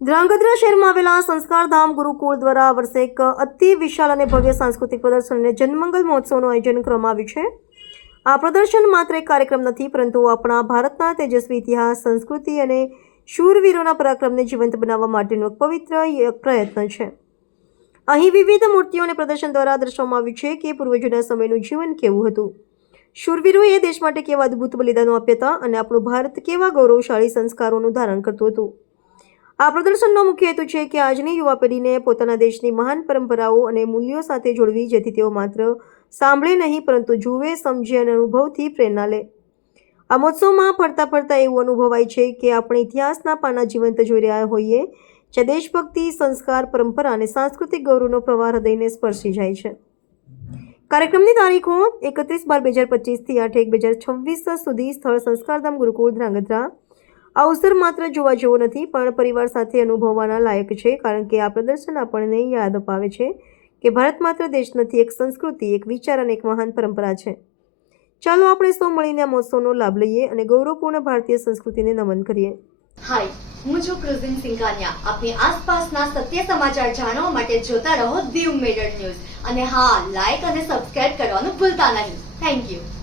ધ્રાંગધ્રા શહેરમાં આવેલા સંસ્કારધામ ગુરુકુળ દ્વારા વર્ષે એક અતિ વિશાળ અને ભવ્ય સાંસ્કૃતિક પ્રદર્શન અને જન્મંગલ મહોત્સવનું આયોજન કરવામાં આવ્યું છે. આ પ્રદર્શન માત્ર એક કાર્યક્રમ નથી, પરંતુ આપણા ભારતના તેજસ્વી ઇતિહાસ, સંસ્કૃતિ અને શૂરવીરોના પરાક્રમને જીવંત બનાવવા માટેનો એક પવિત્ર પ્રયત્ન છે. અહીં વિવિધ મૂર્તિઓ અને પ્રદર્શન દ્વારા દર્શાવવામાં આવ્યું છે કે પૂર્વજોના સમયનું જીવન કેવું હતું. શૂરવીરોએ દેશ માટે કેવા અદ્ભુત બલિદાનો આપ્યા હતા અને આપણું ભારત કેવા ગૌરવશાળી સંસ્કારોનું ધારણ કરતું હતું. આ પ્રદર્શનનો મુખ્ય હેતુ છે કે આજની યુવા પેઢીને પોતાના દેશની મહાન પરંપરાઓ અને મૂલ્યો સાથે જોડવી, જેથી તેઓ માત્ર સાંભળે નહીં, પરંતુ જુએ, સમજે અને અનુભવથી પ્રેરણા લે. આ મહોત્સવમાં ફરતા ફરતા એવું અનુભવાય છે કે આપણે ઇતિહાસના પાના જીવંત જોઈ રહ્યા હોઈએ, જ્યાં દેશભક્તિ, સંસ્કાર, પરંપરા અને સાંસ્કૃતિક ગૌરવનો પ્રવાહ હૃદયને સ્પર્શી જાય છે. કાર્યક્રમની તારીખો એકત્રીસ બાર બે હજાર પચીસથી આઠ એક બે હજાર છવ્વીસ સુધી સ્થળ સંસ્કારધામ ગુરુકુળ ધ્રાંગધ્રા આ અવસર માત્ર જોવા જેવો નથી, પણ પરિવાર સાથે અનુભવવાના લાયક છે, કારણ કે આ પ્રદર્શન આપણને યાદ અપાવે છે કે ભારત માત્ર દેશ નથી, એક સંસ્કૃતિ, એક વિચાર અને એક મહાન પરંપરા છે. ચાલો આપણે સૌ મળીને આ મહોત્સવનો લાભ લઈએ અને ગૌરવપૂર્ણ ભારતીય સંસ્કૃતિને નમન કરીએ. હાય, હું છું ક્રુઝિન સિંઘાનિયા. આપની આસપાસના સત્ય સમાચાર જાણવા માટે જોતા રહો દીવ મિરર ન્યૂઝ. અને હા, લાઈક અને સબસ્ક્રાઇબ કરવાનું ભૂલતા નહીં. Thank you.